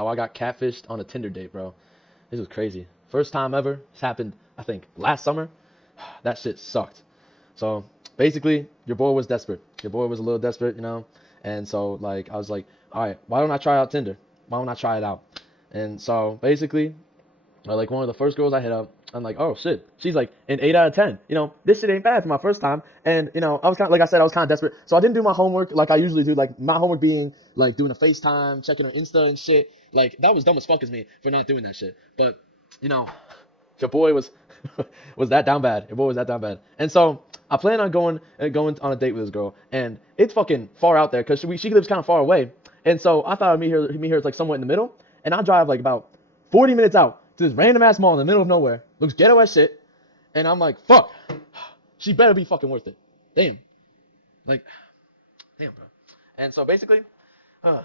how I got catfished on a Tinder date, bro. This was crazy. First time ever. This happened, I think, last summer. That shit sucked. So basically, your boy was desperate. Your boy was a little desperate, you know. And so like I was like, all right, why don't I try out Tinder? Why don't I try it out? And so basically, like one of the first girls I hit up, I'm like, oh shit. She's like an 8 out of 10. You know, this shit ain't bad for my first time. And you know, I was kind of like I said, I was kind of desperate, so I didn't do my homework like I usually do. Like my homework being like doing a FaceTime, checking her Insta and shit. Like that was dumb as fuck as me for not doing that shit. But you know, your boy was was that down bad. Your boy was that down bad. And so I plan on going on a date with this girl, and it's fucking far out there because she lives kind of far away. And so I thought I'd meet her it's like somewhere in the middle, and I drive like about 40 minutes out to this random ass mall in the middle of nowhere. Looks ghetto as shit, and I'm like, fuck, she better be fucking worth it. Damn, like, damn, bro. And so basically, I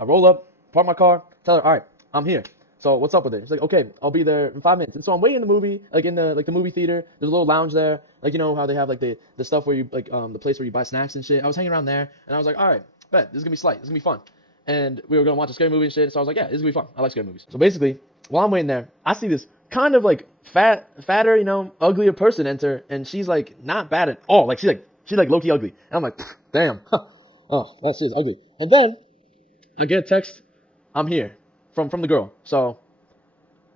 roll up, park my car, tell her, all right, I'm here. So what's up with it? She's like, okay, I'll be there in 5 minutes. And so I'm waiting in the movie, like in the movie theater. There's a little lounge there, like you know how they have like the stuff where you like the place where you buy snacks and shit. I was hanging around there, and I was like, all right, bet this is gonna be slight, this is gonna be fun. And we were gonna watch a scary movie and shit. So I was like, yeah, this is gonna be fun. I like scary movies. So basically, while I'm waiting there, I see this kind of like fatter, you know, uglier person enter, and she's like not bad at all. Like she's like low key ugly. And I'm like, damn, oh that shit's ugly. And then I get a text, I'm here from the girl. So,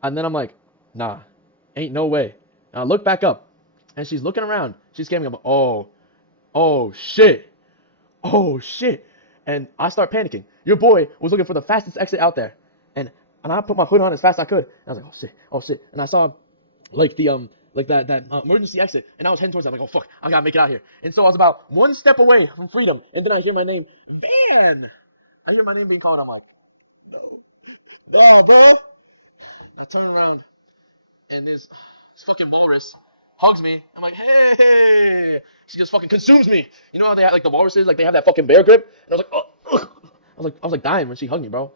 and then I'm like, nah, ain't no way. And I look back up, and she's looking around. She's scaring me. I'm like, oh shit, oh shit. And I start panicking. Your boy was looking for the fastest exit out there, and I put my hood on as fast as I could. And I was like, oh shit. And I saw like the like that emergency exit, and I was heading towards it. I'm like, oh fuck, I gotta make it out here. And so I was about one step away from freedom, and then I hear my name, Van. I hear my name being called. I'm like, no, bro. I turn around, and this fucking walrus hugs me. I'm like, hey. She just fucking consumes me. You know how they have like the walruses, like they have that fucking bear grip. And I was like, oh. I was like dying when she hugged me, bro.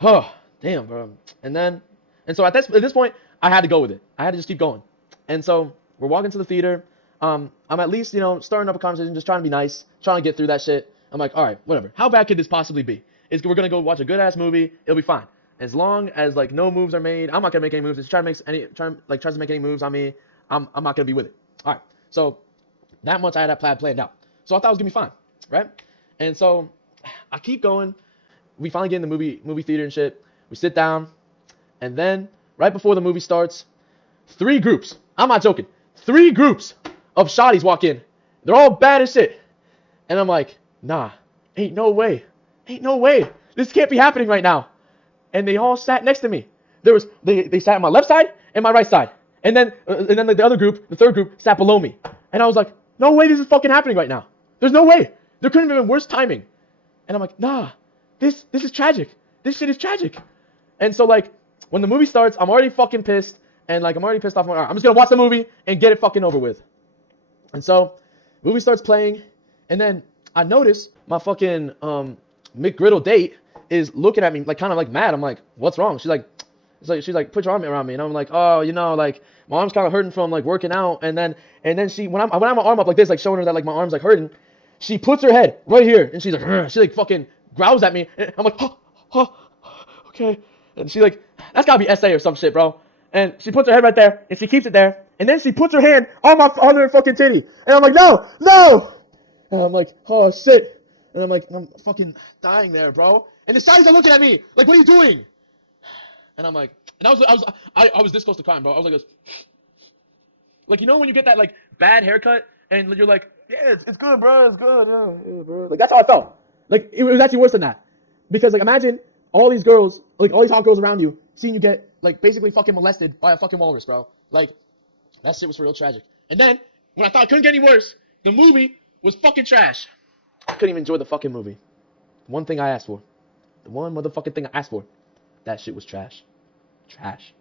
Oh, damn, bro. And so at this point, I had to go with it. I had to just keep going. And so we're walking to the theater. I'm at least, you know, starting up a conversation, just trying to be nice, trying to get through that shit. I'm like, all right, whatever. How bad could this possibly be? We're gonna go watch a good ass movie. It'll be fine. As long as like no moves are made, I'm not gonna make any moves. If she tries to make any moves on me, I'm not gonna be with it. All right. So that much I had that planned out. So I thought it was gonna be fine, right? And so I keep going. We finally get in the movie theater and shit. We sit down, and then right before the movie starts, 3 groups. I'm not joking. 3 groups of shotties walk in. They're all bad as shit. And I'm like, nah, ain't no way. This can't be happening right now. And they all sat next to me. They sat on my left side and my right side. And then the other group, the third group, sat below me. And I was like, no way this is fucking happening right now. There's no way. There couldn't have been worse timing. And I'm like, nah, this is tragic. This shit is tragic. And so like when the movie starts, I'm already fucking pissed. And like I'm already pissed off. I'm like, all right, I'm just gonna watch the movie and get it fucking over with. And so movie starts playing, and then I notice my fucking McGriddle date is looking at me like kind of like mad. I'm like, what's wrong? She's like, put your arm around me, and I'm like, oh, you know, like my arm's kind of hurting from like working out. And then she when I have my arm up like this, like showing her that like my arm's like hurting, she puts her head right here, and she's like, "Rrr." She like fucking growls at me, and I'm like, oh, okay. And she like, that's gotta be SA or some shit, bro. And she puts her head right there, and she keeps it there, and then she puts her hand on her fucking titty, and I'm like, no. And I'm like, oh shit. And I'm fucking dying there, bro. And the shotties are looking at me, like, what are you doing? And I'm like, and I was this close to crying, bro. I was like this. Like, you know when you get that like bad haircut, and you're like, yeah, it's good, bro, it's good, yeah, bro. Like that's how I felt. Like it was actually worse than that, because like imagine all these girls, like all these hot girls around you, seeing you get like basically fucking molested by a fucking walrus, bro. Like that shit was real tragic. And then when I thought it couldn't get any worse, the movie was fucking trash. I couldn't even enjoy the fucking movie. The one thing I asked for, the one motherfucking thing I asked for, that shit was trash. Trash.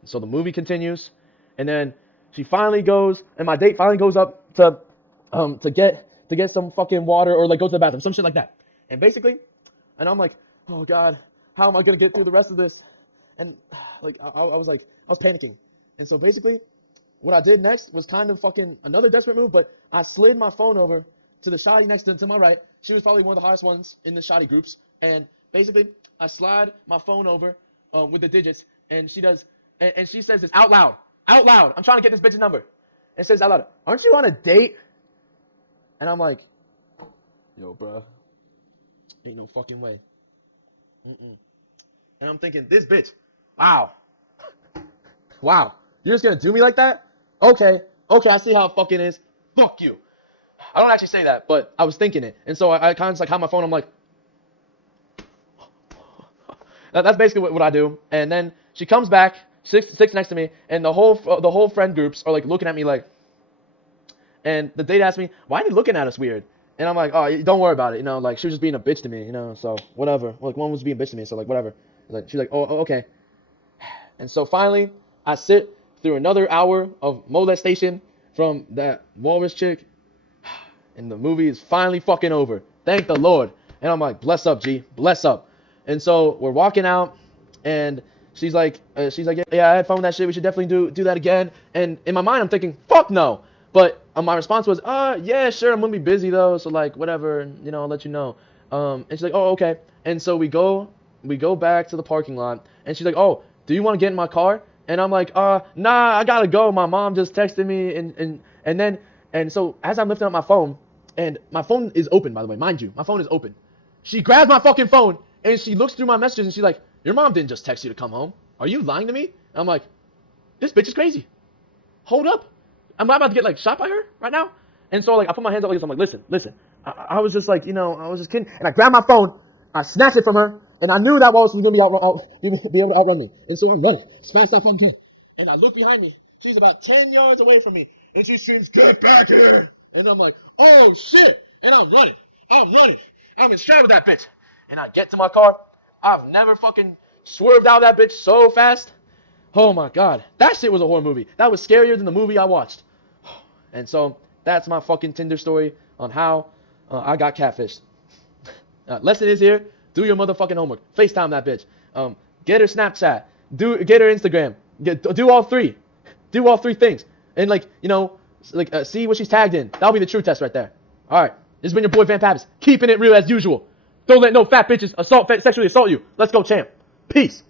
And so the movie continues, and then she finally goes, and my date finally goes up to get some fucking water or like go to the bathroom, some shit like that. And basically, and I'm like, oh god, how am I gonna get through the rest of this? And like I was panicking. And so basically, what I did next was kind of fucking another desperate move, but I slid my phone over to the shotty next to my right. She was probably one of the hottest ones in the shotty groups, and basically I slide my phone over with the digits, and she does, and she says this out loud. Out loud. I'm trying to get this bitch's number. It says out loud, "Aren't you on a date?" And I'm like, yo, bruh, ain't no fucking way. Mm-mm. And I'm thinking, this bitch, wow. Wow. You're just gonna do me like that? Okay. Okay, I see how it fucking is. Fuck you. I don't actually say that, but I was thinking it. And so I kind of just like have my phone. I'm like, that's basically what I do. And then she comes back, sits next to me, and the whole friend groups are like looking at me like, and the date asked me, why are they looking at us weird? And I'm like, oh, don't worry about it. Like she was just being a bitch to me, so whatever. Like one was being a bitch to me, so like whatever. Like she's like, oh, okay. And so finally, I sit through another hour of molestation from that walrus chick, and the movie is finally fucking over. Thank the Lord. And I'm like, bless up, G, bless up. And so we're walking out, and she's like, yeah, I had fun with that shit. We should definitely do that again. And in my mind, I'm thinking, fuck no. But my response was, yeah, sure, I'm gonna be busy though, so like whatever, I'll let you know. And she's like, oh, okay. And so we go back to the parking lot, and she's like, oh, do you want to get in my car? And I'm like, nah, I gotta go. My mom just texted me, and so as I'm lifting up my phone, and my phone is open, by the way, mind you, my phone is open. She grabs my fucking phone, and she looks through my messages, and she's like, your mom didn't just text you to come home. Are you lying to me? And I'm like, this bitch is crazy. Hold up. I'm about to get like shot by her right now. And so like I put my hands up like this. I'm like, listen. I was just like, I was just kidding. And I grabbed my phone, I snatched it from her, and I knew that Wallace was gonna be able to outrun me. And so I'm running as fast as I fucking can. And I look behind me. She's about 10 yards away from me, and she screams, "Get back here!" And I'm like, oh shit! And I'm running. I'm in stride with that bitch. And I get to my car. I've never fucking swerved out of that bitch so fast. Oh my god, that shit was a horror movie. That was scarier than the movie I watched. And so that's my fucking Tinder story on how I got catfished. Lesson is here: do your motherfucking homework. FaceTime that bitch. Get her Snapchat. Get her Instagram. Do all three. Do all three things. And see what she's tagged in. That'll be the true test right there. All right, this has been your boy Van Pappas, keeping it real as usual. Don't let no fat bitches sexually assault you. Let's go, champ. Peace.